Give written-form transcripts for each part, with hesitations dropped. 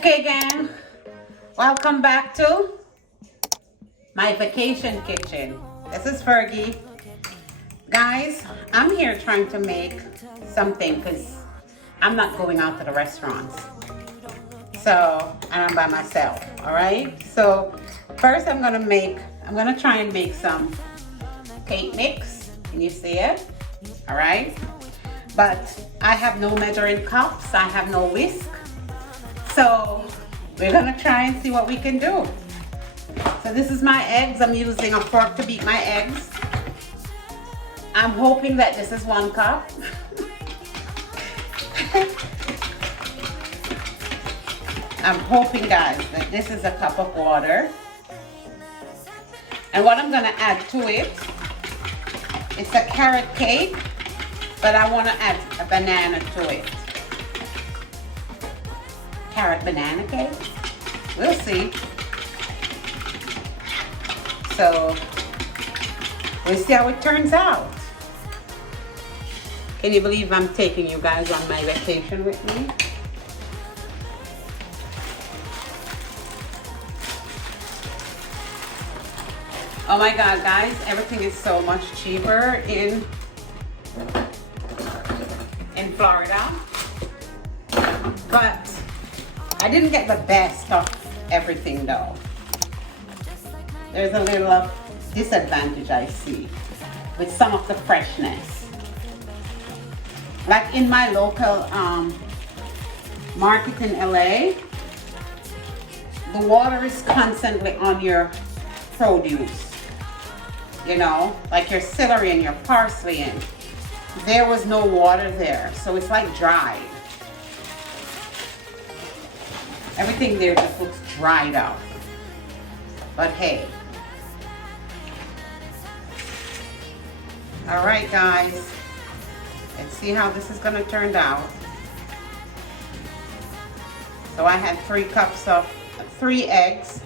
FK gang, welcome back to my vacation kitchen. This is Fergie. Guys, I'm here trying to make something because I'm not going out to the restaurants. So, and I'm by myself, all right? So, first I'm gonna try and make some cake mix. Can you see it? All right? But I have no measuring cups, I have no whisk. So we're gonna try and see what we can do. So this is my eggs. I'm using a fork to beat my eggs. I'm hoping that this is 1 cup. I'm hoping, guys, that this is a cup of water. And what I'm gonna add to it, it's a carrot cake, but I wanna add a banana to it. Carrot banana cake? We'll see. So, we'll see how it turns out. Can you believe I'm taking you guys on my vacation with me? Oh my God, guys, everything is so much cheaper in Florida. But I didn't get the best of everything though. There's a little disadvantage I see with some of the freshness. Like in my local market in LA, the water is constantly on your produce. You know, like your celery and your parsley, and there was no water there, so it's like dried. Everything there just looks dried out. But hey. All right, guys. Let's see how this is gonna turn out. So I had 3 eggs,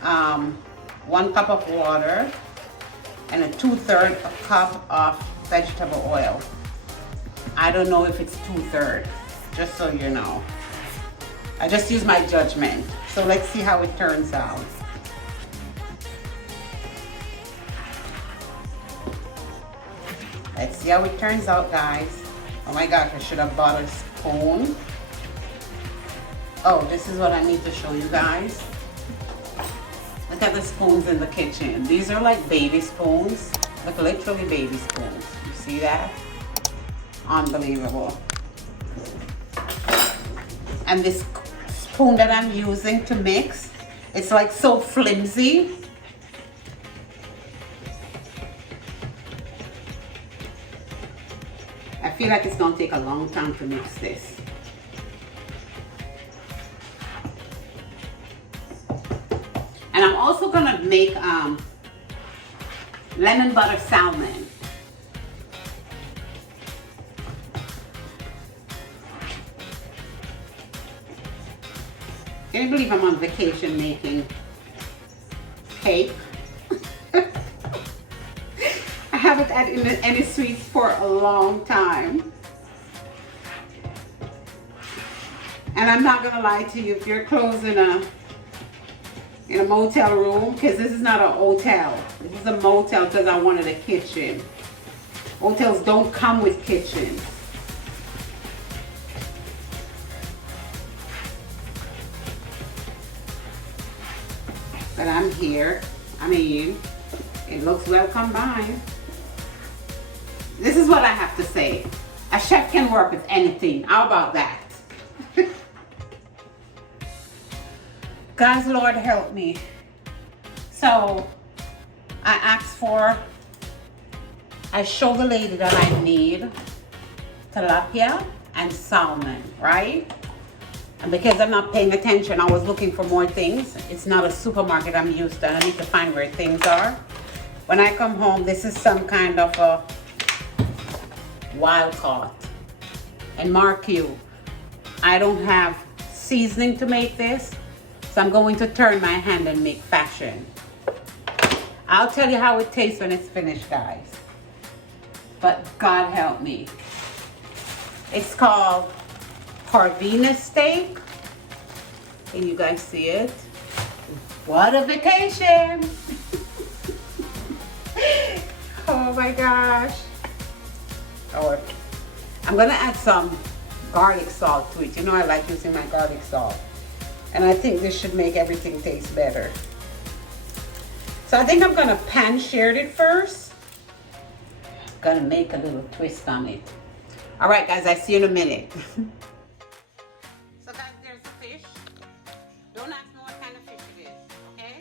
1 cup of water, and a 2/3 cup of vegetable oil. I don't know if it's 2/3, just so you know. I just use my judgment. So let's see how it turns out. Let's see how it turns out, guys. Oh my gosh, I should have bought a spoon. Oh, this is what I need to show you guys. Look at the spoons in the kitchen. These are like baby spoons. Like literally baby spoons. You see that? Unbelievable. And this spoon that I'm using to mix, it's like so flimsy. I feel like it's gonna take a long time to mix this. And I'm also gonna make lemon butter salmon. Can you believe I'm on vacation making cake? I haven't had any sweets for a long time. And I'm not gonna lie to you, if you're closed in a motel room, because this is not a hotel. This is a motel because I wanted a kitchen. Hotels don't come with kitchens. But I'm here. I mean, it looks well combined. This is what I have to say. A chef can work with anything. How about that? Guys, Lord help me. So, I show the lady that I need tilapia and salmon, right? And because I'm not paying attention, I was looking for more things. It's not a supermarket I'm used to. I need to find where things are. When I come home, this is some kind of a wild caught. And mark you, I don't have seasoning to make this, so I'm going to turn my hand and make fashion. I'll tell you how it tastes when it's finished, guys. But God help me. It's called Corvina steak. Can you guys see it? What a vacation! Oh my gosh. Oh, I'm gonna add some garlic salt to it. You know I like using my garlic salt. And I think this should make everything taste better. So I think I'm gonna pan sear it first. Gonna make a little twist on it. All right, guys, I see you in a minute. So guys, there's the fish. Don't ask me what kind of fish it is, okay?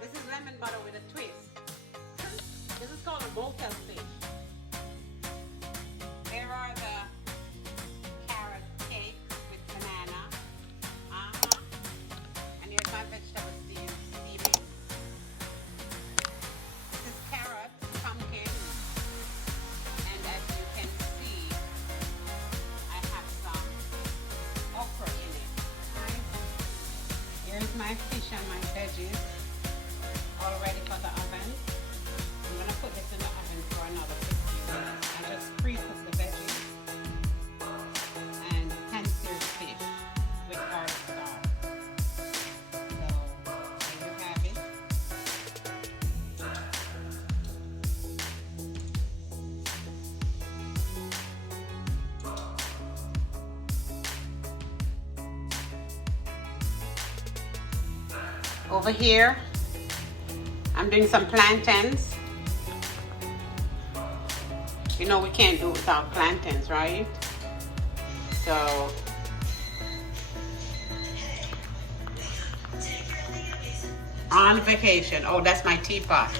This is lemon butter with a twist. This is called a MOTEL fish. There are the carrot cake with banana. And here's my vegetable steaming. This is carrot, pumpkin, and as you can see, I have some okra in it. Right? Here's my fish and my veggies, all ready for the oven. I'm gonna put this in the oven for another 15 minutes and just pre-cook the veggies and pan-seared fish with garlic sauce. So there you have it. Over here, I'm doing some plantains. You know we can't do it without plantains, right? So on vacation. Oh, that's my teapot.